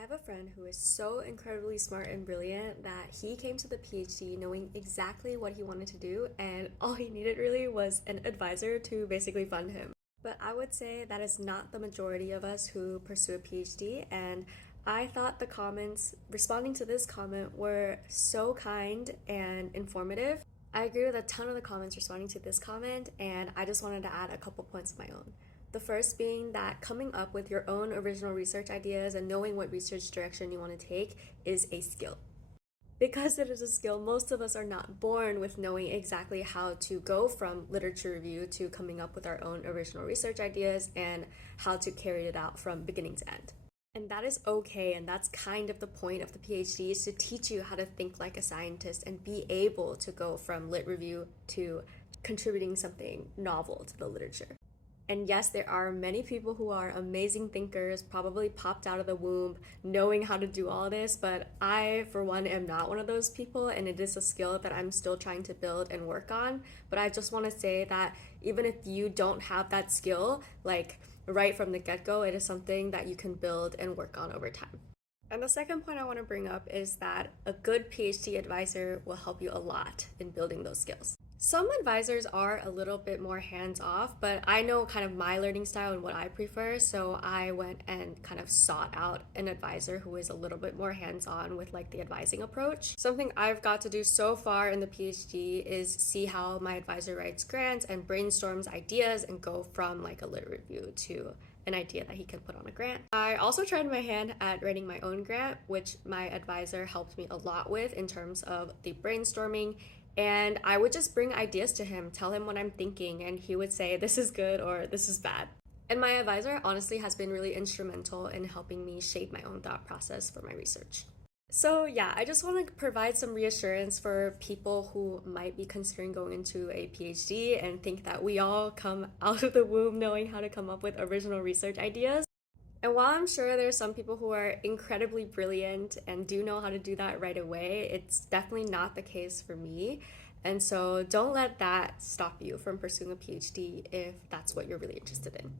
have a friend who is so incredibly smart and brilliant that he came to the PhD knowing exactly what he wanted to do, and all he needed really was an advisor to basically fund him. But I would say that is not the majority of us who pursue a PhD, and I thought the comments responding to this comment were so kind and informative. I agree with a ton of the comments responding to this comment, and I just wanted to add a couple points of my own. The first being that coming up with your own original research ideas and knowing what research direction you want to take is a skill. Because it is a skill, most of us are not born with knowing exactly how to go from literature review to coming up with our own original research ideas and how to carry it out from beginning to end. And that is okay, and that's kind of the point of the PhD, is to teach you how to think like a scientist and be able to go from lit review to contributing something novel to the literature. And yes, there are many people who are amazing thinkers, probably popped out of the womb knowing how to do all this, but I, for one, am not one of those people, and it is a skill that I'm still trying to build and work on. But I just want to say that even if you don't have that skill, like right from the get-go, it is something that you can build and work on over time. And the second point I want to bring up is that a good PhD advisor will help you a lot in building those skills. Some advisors are a little bit more hands-off, but I know kind of my learning style and what I prefer, so I went and kind of sought out an advisor who is a little bit more hands-on with like the advising approach. Something I've got to do so far in the PhD is see how my advisor writes grants and brainstorms ideas and go from like a lit review to an idea that he can put on a grant. I also tried my hand at writing my own grant, which my advisor helped me a lot with in terms of the brainstorming, and I would just bring ideas to him, tell him what I'm thinking, and he would say, this is good or this is bad. And my advisor honestly has been really instrumental in helping me shape my own thought process for my research. So yeah, I just want to provide some reassurance for people who might be considering going into a PhD and think that we all come out of the womb knowing how to come up with original research ideas. And while I'm sure there are some people who are incredibly brilliant and do know how to do that right away, it's definitely not the case for me. And so don't let that stop you from pursuing a PhD if that's what you're really interested in.